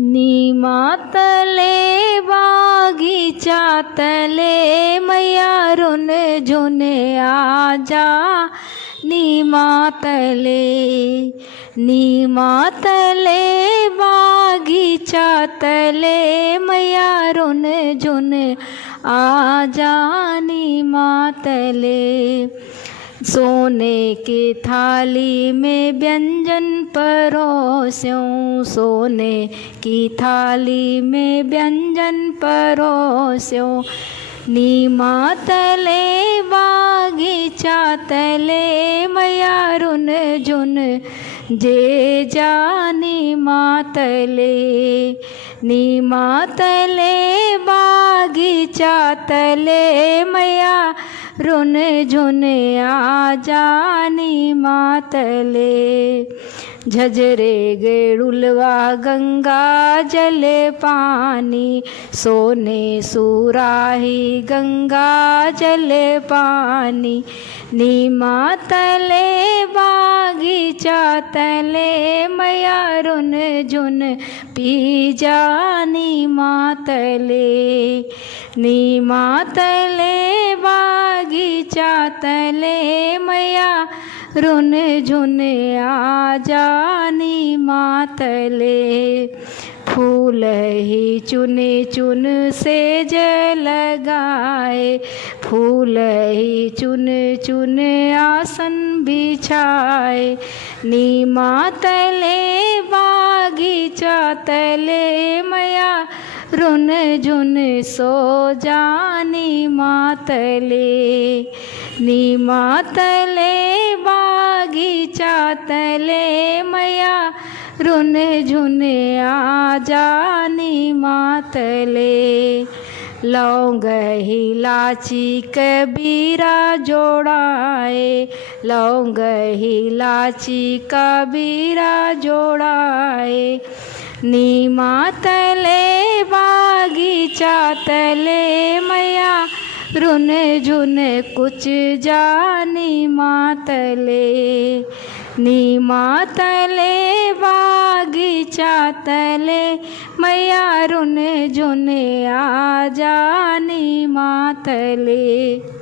नीमा तले बागीचा तले मैया रुन झुन आजा। नीमा तले बागीचा तले मैया रुन झुन आजा। नीमा तले सोने की थाली में व्यंजन परोस्यों, सोने की थाली में व्यंजन परोस्यों। नीमा तले बागीचा तले मैया रुन झुन जे जा। नीमा तले बागीचा तले मैया रुन झुन आजा। नीमा तले झजरे गेड़ुलवा गंगा जल पानी, सोने सुराही गंगा जल पानी। नीमा तले बागीचा तले मैया रुन झुन पी जा। नीमा तले बागीचा तले मैया रुन झुन आजा। नीमा तले फूल ही चुन चुन सेज लगाए, फूल ही चुन चुन आसन बिछाए। नीमा तले बागीचा तले मैया रुन झुन सो जा। नीमा तले बागीचा तले मैया रुन झुन आजा। नीमा तले लौंग इलाची कबीरा जोड़ाए, लौंग इलाची कबीरा जोड़ाए। नीमा तले बागीचा तले मैया रुन झुन कुछ जा। नीमा तले बागीचा तले मैया रुन झुन आजा। नीमा तले।